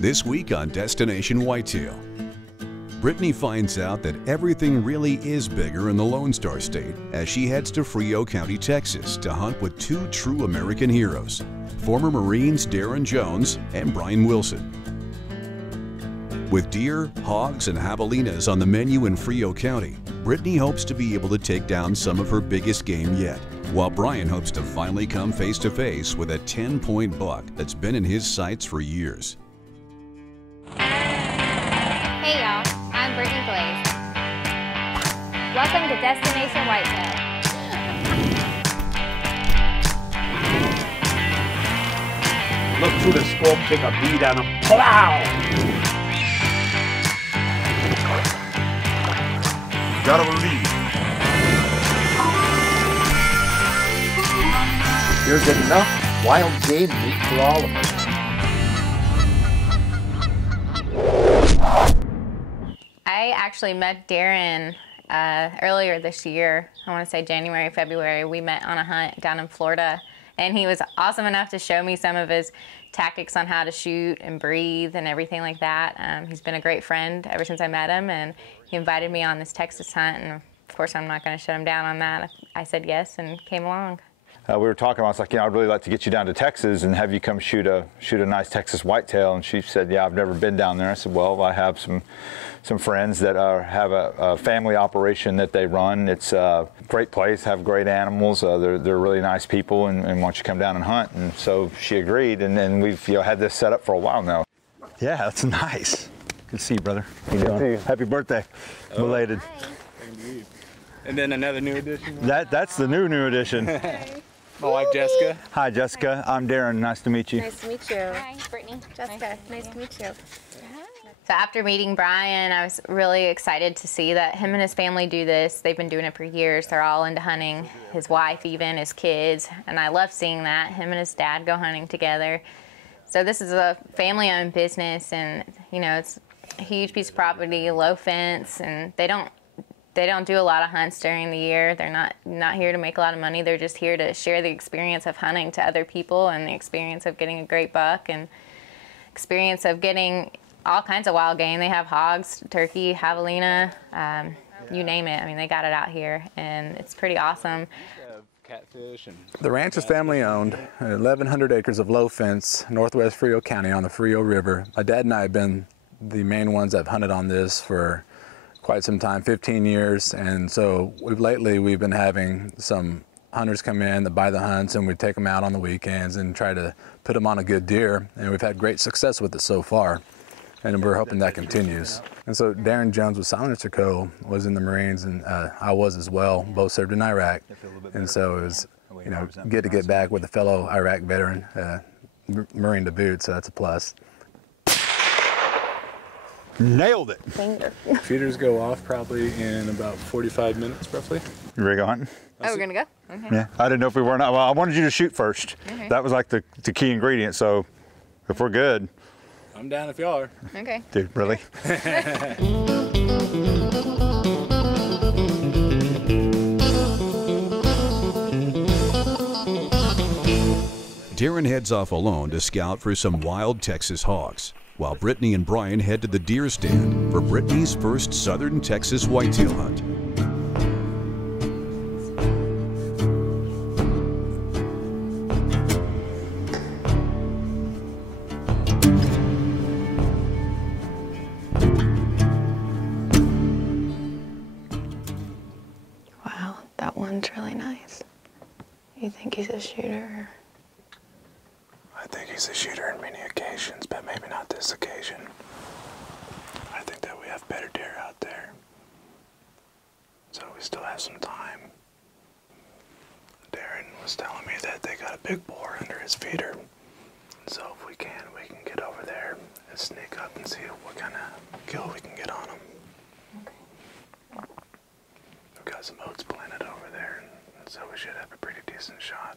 This week on Destination Whitetail, Brittany finds out that everything really is bigger in the Lone Star State as she heads to Frio County, Texas to hunt with two true American heroes, former Marines Darren Jones and Brian Wilson. With deer, hogs, and javelinas on the menu in Frio County, Brittany hopes to be able to take down some of her biggest game yet, while Brian hopes to finally come face-to-face with a 10-point buck that's been in his sights for years. Hey y'all, I'm Brittany Glaze. Welcome to Destination Whitetail. Look through the scope, take a bead on him, plow! Gotta believe. There's enough wild game meat for all of us. I actually met Darren earlier this year. I want to say January, February. We met on a hunt down in Florida, and he was awesome enough to show me some of his tactics on how to shoot and breathe and everything like that. He's been a great friend ever since I met him, and he invited me on this Texas hunt, and of course I'm not going to shut him down on that. I said yes and came along. We were talking about, it's like, I'd really like to get you down to Texas and have you come shoot a nice Texas whitetail. And she said, yeah, I've never been down there. I said, well, I have some friends that have a family operation that they run. It's a great place, have great animals. They're really nice people, and why don't you come down and hunt? And so she agreed, and then we've had this set up for a while now. Yeah, that's nice. Good to see you, brother. How you doing? Happy birthday. Belated. Indeed. And then another new edition? That's the new edition. My wife, Jessica. Hi, Jessica. I'm Darren. Nice to meet you. Nice to meet you. Hi, Brittany. Jessica, nice to meet you. So after meeting Brian, I was really excited to see that him and his family do this. They've been doing it for years. They're all into hunting, his wife even, his kids, and I love seeing that. Him and his dad go hunting together. So this is a family-owned business, and it's a huge piece of property, low fence, and they don't do a lot of hunts during the year. They're not here to make a lot of money. They're just here to share the experience of hunting to other people, and the experience of getting a great buck, and experience of getting all kinds of wild game. They have hogs, turkey, javelina, you name it. I mean, they got it out here, and it's pretty awesome. Catfish and the ranch is family owned, 1,100 acres of low fence, northwest Frio County on the Frio River. My dad and I have been the main ones that have hunted on this for quite some time, 15 years, and so lately we've been having some hunters come in that buy the hunts, and we take them out on the weekends and try to put them on a good deer, and we've had great success with it so far, and we're hoping that continues. And so Darren Jones with Silencer Co. was in the Marines, and I was as well. Both served in Iraq, and so it was good to get back with a fellow Iraq veteran, Marine to boot, so that's a plus. Nailed it. Feeders go off probably in about 45 minutes, roughly. You ready to go hunting? Oh, we're going to go? Okay. Yeah, I didn't know if we were or not. Well, I wanted you to shoot first. Okay. That was like the key ingredient, so if we're good. I'm down if y'all are. Okay. Dude, really? Darren heads off alone to scout for some wild Texas hogs, while Brittany and Brian head to the deer stand for Brittany's first southern Texas whitetail hunt. Wow, that one's really nice. You think he's a shooter? I think he's a shooter on many occasions, but maybe not this occasion. I think that we have better deer out there. So we still have some time. Darren was telling me that they got a big boar under his feeder. So if we can get over there and sneak up and see what kind of kill we can get on him. Okay. We've got some oats planted over there, and so we should have a pretty decent shot.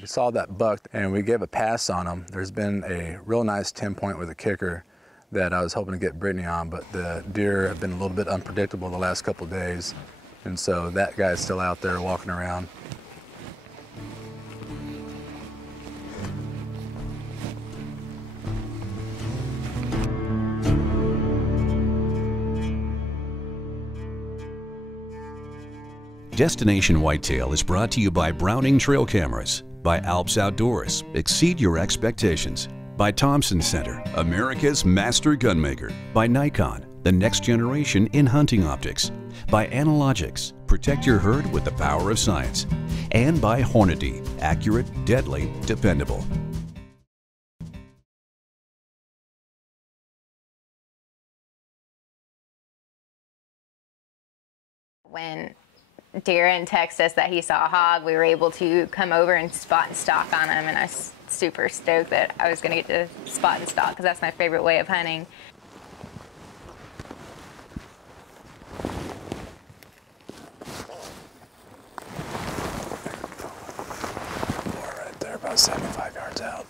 We saw that buck and we gave a pass on him. There's been a real nice 10-point with a kicker that I was hoping to get Brittany on, but the deer have been a little bit unpredictable the last couple of days. And so that guy's still out there walking around. Destination Whitetail is brought to you by Browning Trail Cameras, by Alps Outdoors, Exceed Your Expectations, by Thompson Center, America's Master Gunmaker, by Nikon, the next generation in hunting optics, by Analogics, protect your herd with the power of science, and by Hornady, accurate, deadly, dependable. When Darren texted us that he saw a hog, we were able to come over and spot and stalk on him, and I was super stoked that I was going to get to spot and stalk because that's my favorite way of hunting. Right there, about 75 yards out.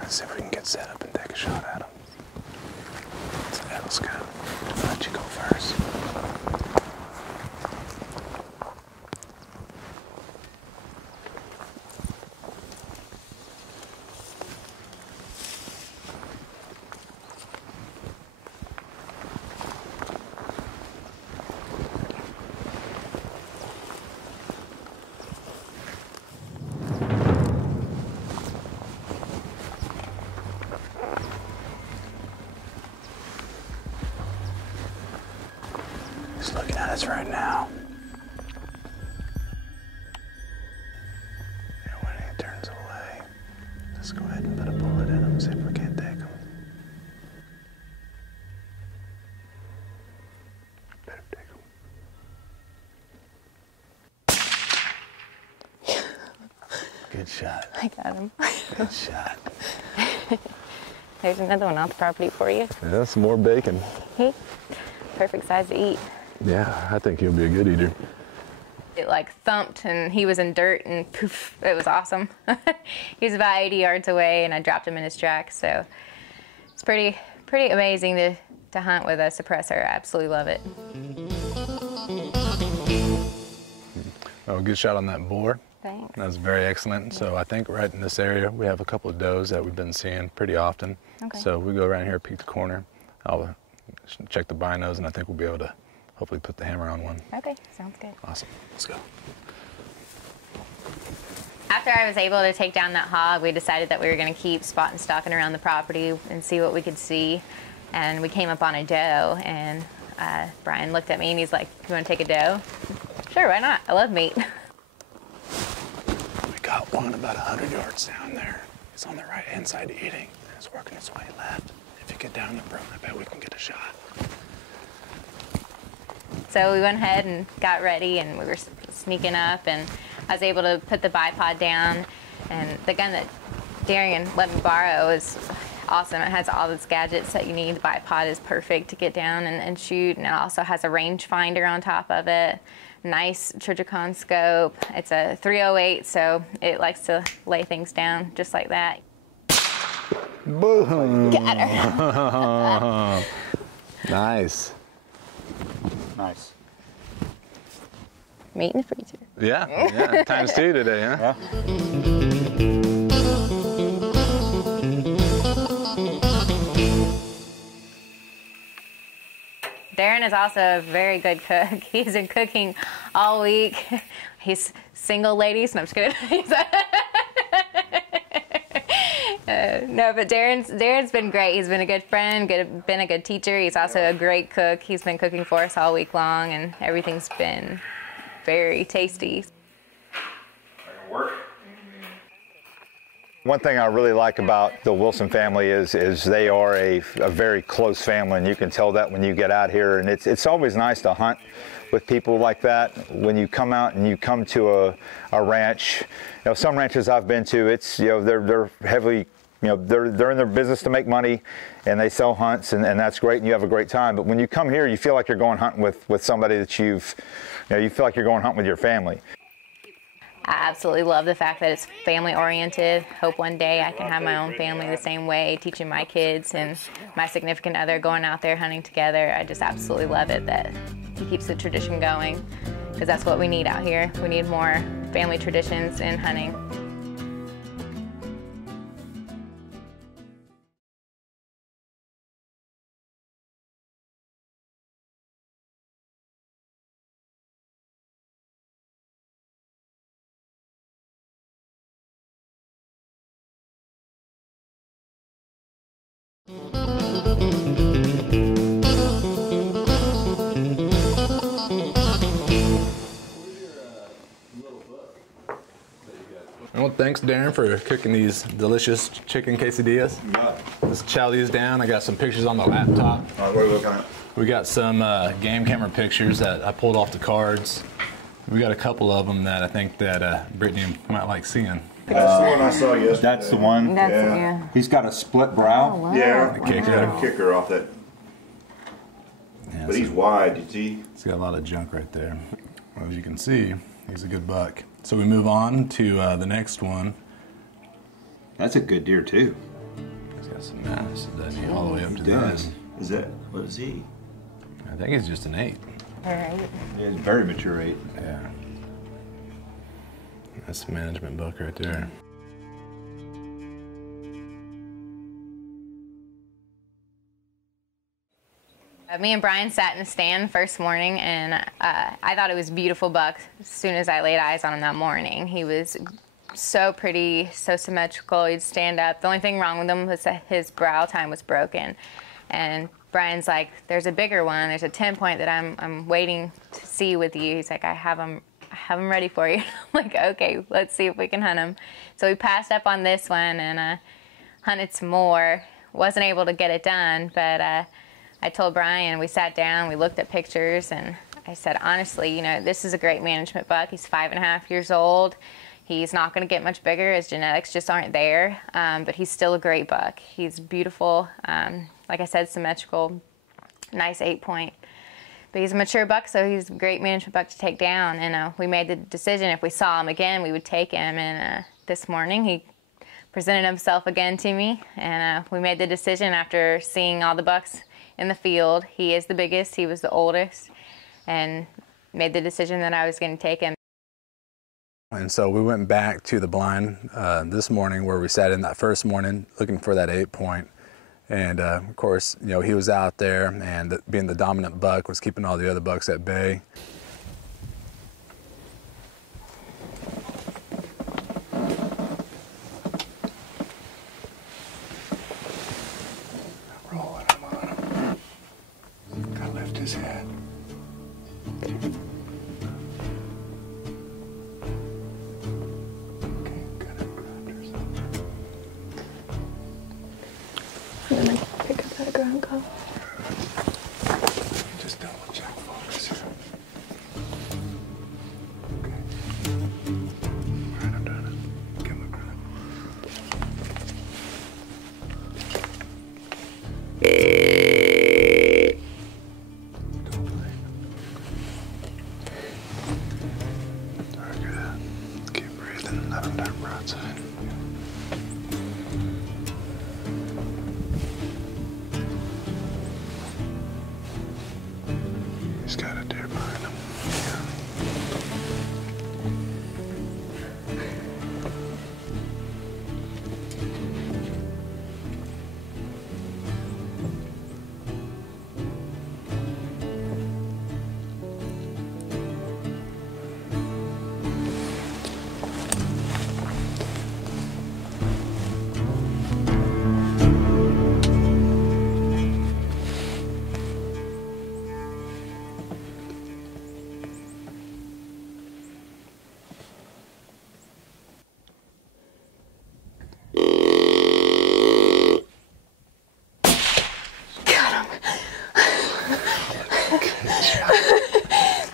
Let's see if we can get set up and take a shot at him. Let's go. I'll let you go first. He's looking at us right now. And when he turns away, just go ahead and put a bullet in him, see if we can't take him. Better take him. Good shot. I got him. Good shot. There's another one off the property for you. Yeah, some more bacon. Perfect size to eat. Yeah, I think he'll be a good eater. It like thumped and he was in dirt and poof, it was awesome. He was about 80 yards away and I dropped him in his tracks, so it's pretty amazing to hunt with a suppressor. I absolutely love it. Oh, good shot on that boar. Thanks. That was very excellent. So I think right in this area we have a couple of does that we've been seeing pretty often. Okay. So we go around here, peek the corner. I'll check the binos and I think we'll be able to hopefully put the hammer on one. Okay, sounds good. Awesome. Let's go. After I was able to take down that hog, we decided that we were going to keep spot and stalking around the property and see what we could see. And we came up on a doe, and Brian looked at me and he's like, "You want to take a doe?" Sure, why not? I love meat. We got one about 100 yards down there. He's on the right hand side eating and he's working his way left. If you get down in the front, I bet we can get a shot. So we went ahead and got ready and we were sneaking up, and I was able to put the bipod down, and the gun that Darian let me borrow is awesome. It has all those gadgets that you need. The bipod is perfect to get down and shoot, and it also has a rangefinder on top of it. Nice Trijicon scope. It's a 308, so it likes to lay things down just like that. Boom! Got her. Nice. Nice. Meat in the freezer. Yeah, times two today, huh? Yeah. Darren is also a very good cook. He's been cooking all week. He's single, ladies. No, I'm just kidding. No, but Darren's been great. He's been a good friend, been a good teacher. He's also a great cook. He's been cooking for us all week long, and everything's been very tasty. One thing I really like about the Wilson family is they are a very close family, and you can tell that when you get out here. And it's always nice to hunt with people like that. When you come out and you come to a ranch, you know, some ranches I've been to, it's, you know, they're heavily, you know, they're in their business to make money, and they sell hunts, and that's great, and you have a great time. But when you come here, you feel like you're going hunting with somebody that you feel like you're going hunting with your family. I absolutely love the fact that it's family oriented. Hope one day I can have my own family the same way, teaching my kids and my significant other going out there hunting together. I just absolutely love it that he keeps the tradition going, because that's what we need out here. We need more family traditions in hunting. Well, thanks, Darren, for cooking these delicious chicken quesadillas. Let's chow these down. I got some pictures on the laptop. All right, what are we looking at? We got some game camera pictures that I pulled off the cards. We got a couple of them that I think that Brittany might like seeing. That's the one I saw yesterday. That's the one? Yeah. He's got a split brow. Oh, wow. Yeah, The he's kicker. got a kicker off that. Yeah, But he's wide, you see? He's got a lot of junk right there. Well, as you can see, he's a good buck. So we move on to the next one. That's a good deer, too. He's got some nice, doesn't he? All the way up to the does. end. Is that, what is he? I think he's just an 8. All right. Yeah, he's very mature 8. Yeah. That's a management buck right there. Me and Brian sat in the stand first morning, and I thought it was a beautiful buck as soon as I laid eyes on him that morning. He was so pretty, so symmetrical. He'd stand up. The only thing wrong with him was that his brow tine was broken. And Brian's like, there's a bigger one. There's a 10-point that I'm waiting to see with you. He's like, I have him ready for you. I'm like, okay, let's see if we can hunt him. So we passed up on this one and hunted some more. Wasn't able to get it done, but I told Brian, we sat down, we looked at pictures, and I said, honestly, you know, this is a great management buck. He's 5.5 years old. He's not going to get much bigger. His genetics just aren't there, but he's still a great buck. He's beautiful, like I said, symmetrical, nice 8-point. But he's a mature buck, so he's a great management buck to take down. And we made the decision if we saw him again, we would take him. And this morning he presented himself again to me, and we made the decision after seeing all the bucks in the field. He is the biggest, he was the oldest, and made the decision that I was going to take him. And so we went back to the blind this morning where we sat in that first morning looking for that 8-point. And of course, you know, he was out there, and being the dominant buck was keeping all the other bucks at bay. Rolling him on him. Gotta lift his head. Okay, got it. I'm gonna pick up that ground call. Just double check focus here. Okay. All right, I'm done. Give him a grunt. Don't blink. Very good. Keep breathing. Let him turn broadside. He's got a deer behind him.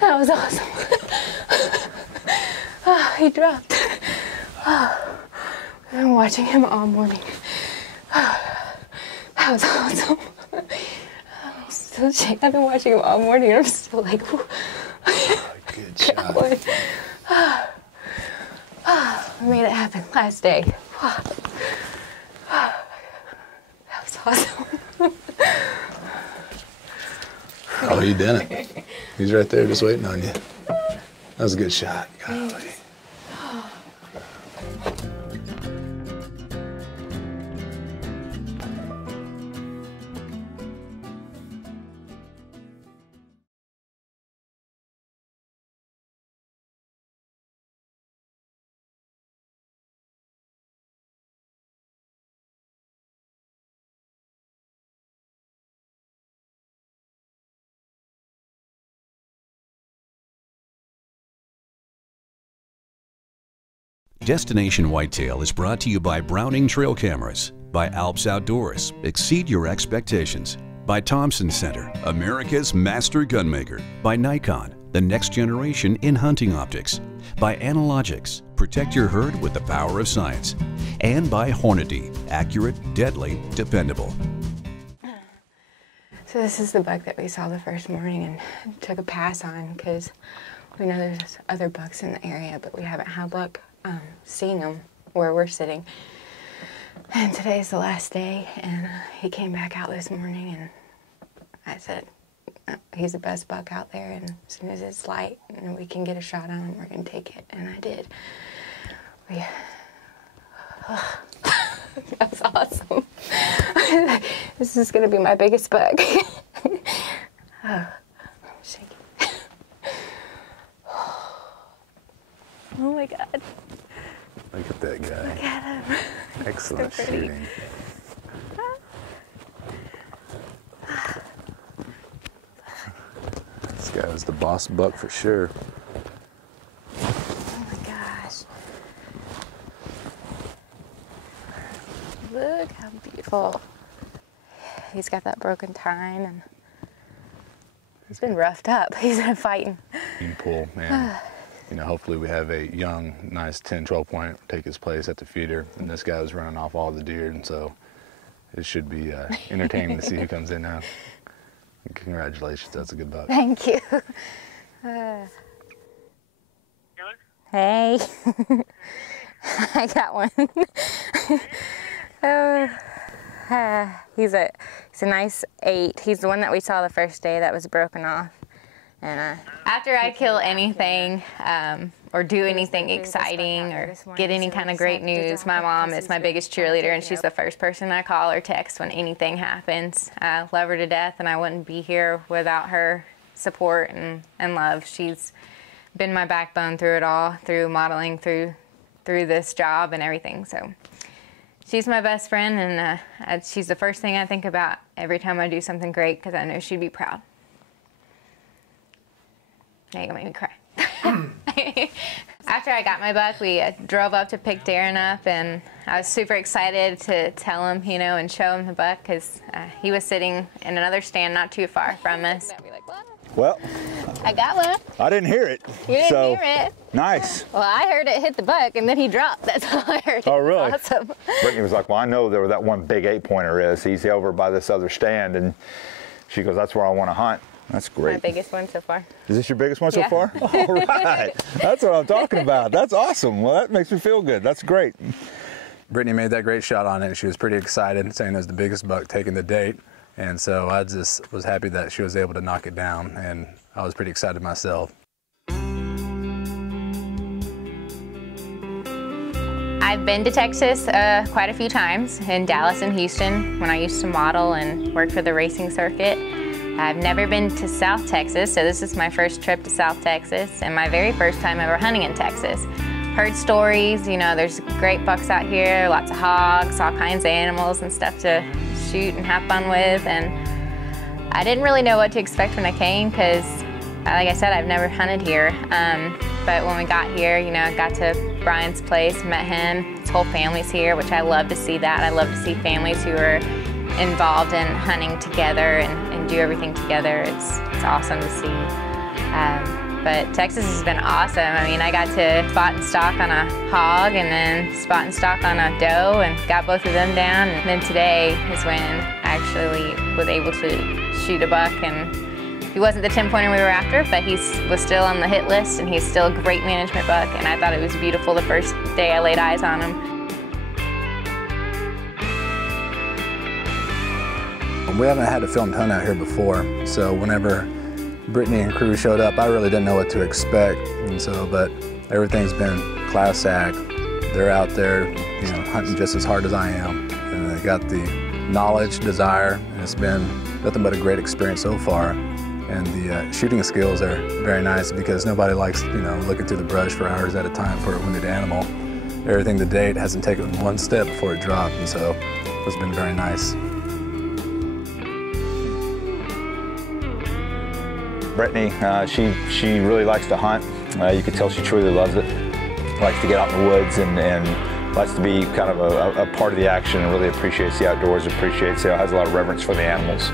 That was awesome. Oh, he dropped. Oh, I've been watching him all morning. Oh, that was awesome. I'm still shaking. I've been watching him all morning and I'm still like, whew. Good shot. I made it happen last day. That was awesome. Oh, he did it. He's right there just waiting on you. That was a good shot. Golly. Destination Whitetail is brought to you by Browning Trail Cameras, by Alps Outdoors, exceed your expectations, by Thompson Center, America's master gunmaker, by Nikon, the next generation in hunting optics, by Analogics, protect your herd with the power of science, and by Hornady, accurate, deadly, dependable. So this is the buck that we saw the first morning and took a pass on because we know there's other bucks in the area, but we haven't had luck seeing them where we're sitting. And today's the last day, and he came back out this morning, and I said, he's the best buck out there, and as soon as it's light and we can get a shot on him, we're going to take it. And I did. That's awesome. This is going to be my biggest buck. Oh, I'm shaking. Oh my God. Look at that guy. Look at him. Excellent So pretty. shooting. This guy was the boss buck for sure. Oh my gosh. Look how beautiful. He's got that broken tine, and he's been roughed up. He's been fighting. Team pull, man. You know, hopefully we have a young, nice 10, 12 point take his place at the feeder. And this guy was running off all the deer, and so it should be entertaining to see who comes in now. Congratulations, that's a good buck. Thank you. Hey. I got one. He's a nice 8. He's the one that we saw the first day that was broken off. And after I kill anything or do anything exciting or get any kind of great news, my mom is my biggest cheerleader, and she's the first person I call or text when anything happens. I love her to death, and I wouldn't be here without her support and love. She's been my backbone through it all, through modeling, through this job and everything. So she's my best friend, and she's the first thing I think about every time I do something great, because I know she'd be proud. Now you're gonna make me cry. After I got my buck, we drove up to pick Darren up, and I was super excited to tell him, you know, and show him the buck, because he was sitting in another stand not too far from us. Well, I got one. I didn't hear it. You didn't hear it? Nice. Well, I heard it hit the buck, and then he dropped. That's all I heard. Oh, really? Awesome. Brittany was like, well, I know where that one big 8-pointer is. He's over by this other stand, and she goes, that's where I want to hunt. That's great. My biggest one so far. Is this your biggest one so Yeah. far? All right. That's what I'm talking about. That's awesome. Well, that makes me feel good. That's great. Brittany made that great shot on it. She was pretty excited, saying it was the biggest buck taking the date. And so I just was happy that she was able to knock it down, and I was pretty excited myself. I've been to Texas quite a few times, in Dallas and Houston, when I used to model and work for the racing circuit. I've never been to South Texas, so this is my first trip to South Texas and my very first time ever hunting in Texas. Heard stories, you know, there's great bucks out here, lots of hogs, all kinds of animals and stuff to shoot and have fun with, and I didn't really know what to expect when I came because, like I said, I've never hunted here. But when we got here, you know, I got to Brian's place, met him, his whole family's here, which I love to see that. I love to see families who are involved in hunting together and do everything together. It's awesome to see. But Texas has been awesome. I mean, I got to spot and stalk on a hog and then spot and stalk on a doe and got both of them down. And then today is when I actually was able to shoot a buck, and he wasn't the 10-pointer we were after, but he was still on the hit list, and he's still a great management buck, and I thought it was beautiful the first day I laid eyes on him. We haven't had a filmed hunt out here before, so whenever Brittany and crew showed up, I really didn't know what to expect, and so, but everything's been class act. They're out there, you know, hunting just as hard as I am, and they got the knowledge, desire, and it's been nothing but a great experience so far. And the shooting skills are very nice because nobody likes, you know, looking through the brush for hours at a time for a wounded animal. Everything to date hasn't taken one step before it dropped, and so it's been very nice. Brittany, she really likes to hunt. You can tell she truly loves it. likes to get out in the woods and likes to be kind of a part of the action and really appreciates the outdoors, has a lot of reverence for the animals.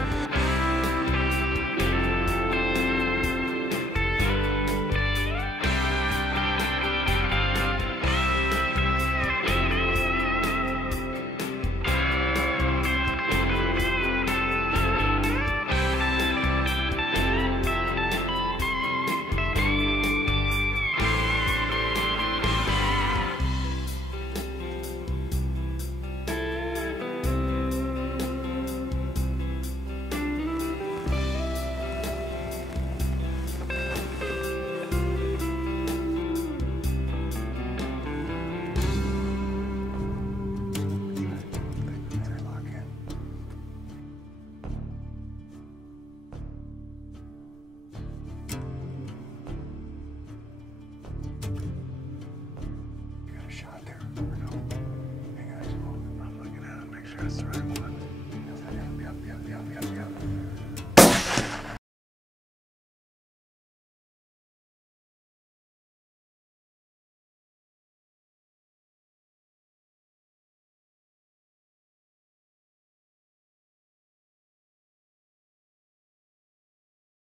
Shot there. I'm looking at it, make sure it's the right one.